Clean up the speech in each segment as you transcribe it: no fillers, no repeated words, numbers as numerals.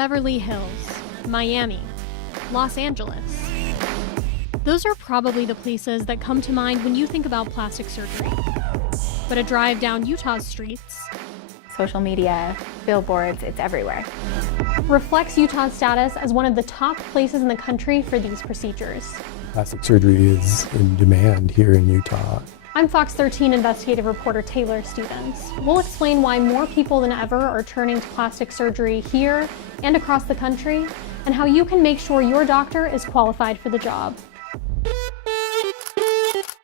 Beverly Hills, Miami, Los Angeles. Those are probably the places that come to mind when you think about plastic surgery. But a drive down Utah's streets, social media, billboards, it's everywhere, reflects Utah's status as one of the top places in the country for these procedures. Plastic surgery is in demand here in Utah. I'm Fox 13 investigative reporter Taylor Stevens. We'll explain why more people than ever are turning to plastic surgery here and across the country, and how you can make sure your doctor is qualified for the job.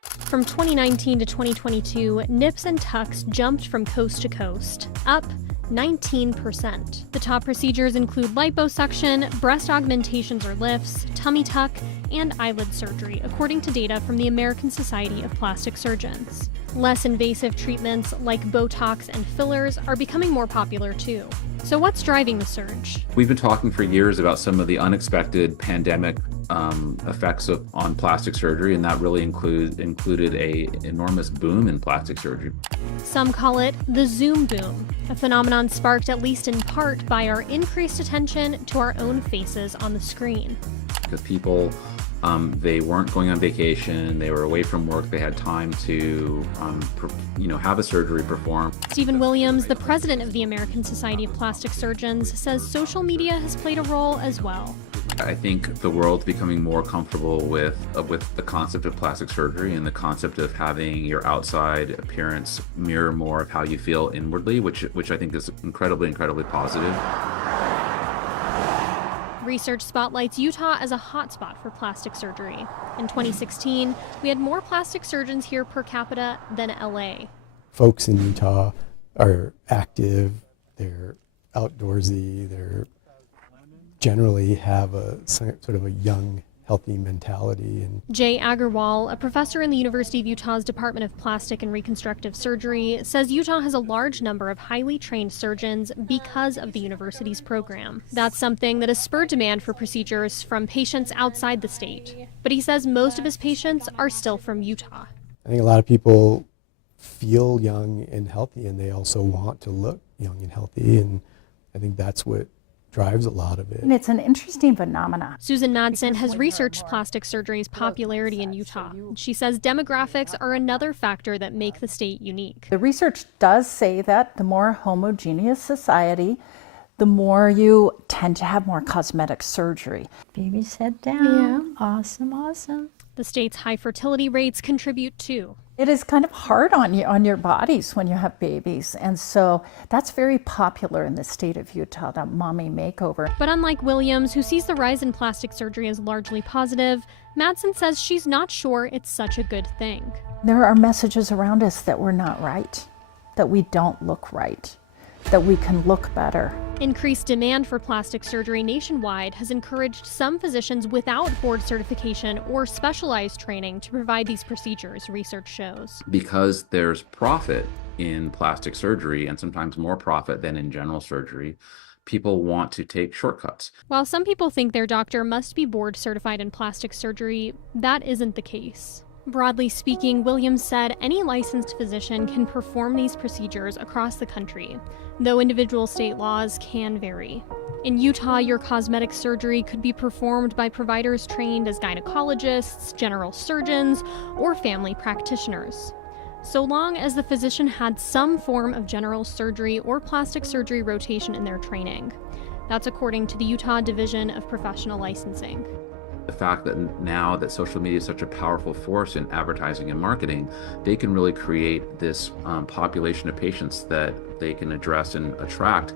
From 2019 to 2022, nips and tucks jumped from coast to coast, up 19%. The top procedures include liposuction, breast augmentations or lifts, tummy tuck, and eyelid surgery, according to data from the American Society of Plastic Surgeons. Less invasive treatments like Botox and fillers are becoming more popular too. So what's driving the surge? We've been talking for years about some of the unexpected pandemic effects on plastic surgery, and that really included an enormous boom in plastic surgery. Some call it the Zoom boom, a phenomenon sparked at least in part by our increased attention to our own faces on the screen. Because people, they weren't going on vacation, they were away from work, they had time to have a surgery performed. Stephen Williams, the president of the American Society of Plastic Surgeons, says social media has played a role as well. I think the world's becoming more comfortable with the concept of plastic surgery and the concept of having your outside appearance mirror more of how you feel inwardly, which I think is incredibly positive. Research spotlights Utah as a hotspot for plastic surgery. In 2016, we had more plastic surgeons here per capita than LA. Folks in Utah are active, they're outdoorsy, they're generally have a sort of a young, healthy mentality. And Jay Agarwal, a professor in the University of Utah's Department of Plastic and Reconstructive Surgery, says Utah has a large number of highly trained surgeons because of the university's program. That's something that has spurred demand for procedures from patients outside the state. But he says most of his patients are still from Utah. I think a lot of people feel young and healthy, and they also want to look young and healthy, and I think that's what drives a lot of it. And it's an interesting phenomenon. Susan Madsen has researched plastic surgery's popularity in Utah. She says demographics are another factor that make the state unique. The research does say that the more homogeneous society, the more you tend to have more cosmetic surgery. Baby's head down. Yeah. Awesome. The state's high fertility rates contribute too. It is kind of hard on your bodies when you have babies, and so that's very popular in the state of Utah, that mommy makeover. But unlike Williams, who sees the rise in plastic surgery as largely positive, Madsen says she's not sure it's such a good thing. There are messages around us that we're not right, that we don't look right, that we can look better. Increased demand for plastic surgery nationwide has encouraged some physicians without board certification or specialized training to provide these procedures, research shows. Because there's profit in plastic surgery, and sometimes more profit than in general surgery, people want to take shortcuts. While some people think their doctor must be board certified in plastic surgery, that isn't the case. Broadly speaking, Williams said any licensed physician can perform these procedures across the country, though individual state laws can vary. In Utah, your cosmetic surgery could be performed by providers trained as gynecologists, general surgeons, or family practitioners, so long as the physician had some form of general surgery or plastic surgery rotation in their training. That's according to the Utah Division of Professional Licensing. The fact that now that social media is such a powerful force in advertising and marketing, they can really create this population of patients that they can address and attract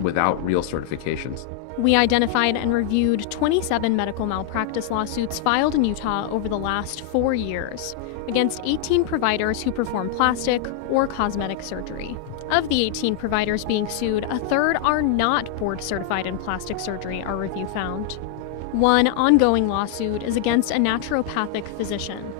without real certifications. We identified and reviewed 27 medical malpractice lawsuits filed in Utah over the last 4 years against 18 providers who perform plastic or cosmetic surgery. Of the 18 providers being sued, a third are not board certified in plastic surgery, our review found. One ongoing lawsuit is against a naturopathic physician.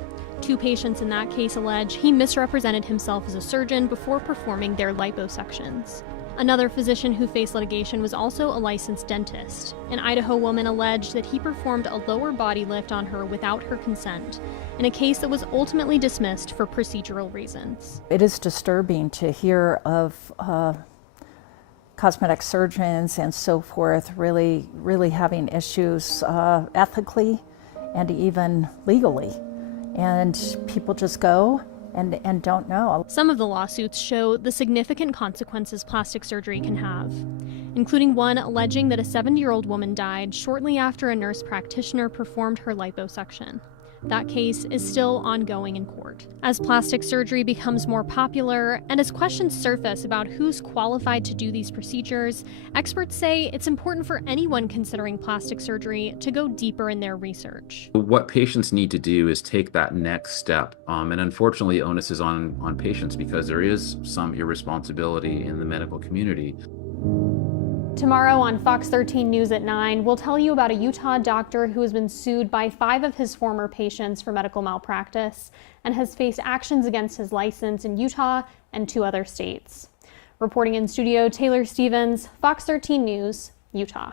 2 patients in that case allege he misrepresented himself as a surgeon before performing their liposuctions. Another physician who faced litigation was also a licensed dentist. An Idaho woman alleged that he performed a lower body lift on her without her consent, in a case that was ultimately dismissed for procedural reasons. It is disturbing to hear of cosmetic surgeons and so forth really having issues ethically and even legally. And people just go and don't know. Some of the lawsuits show the significant consequences plastic surgery can have, including one alleging that a 70-year-old woman died shortly after a nurse practitioner performed her liposuction. That case is still ongoing in court. As plastic surgery becomes more popular and as questions surface about who's qualified to do these procedures, experts say it's important for anyone considering plastic surgery to go deeper in their research. What patients need to do is take that next step. And unfortunately, onus is on patients because there is some irresponsibility in the medical community. Tomorrow on Fox 13 News at 9, we'll tell you about a Utah doctor who has been sued by 5 of his former patients for medical malpractice and has faced actions against his license in Utah and 2 other states. Reporting in studio, Taylor Stevens, Fox 13 News, Utah.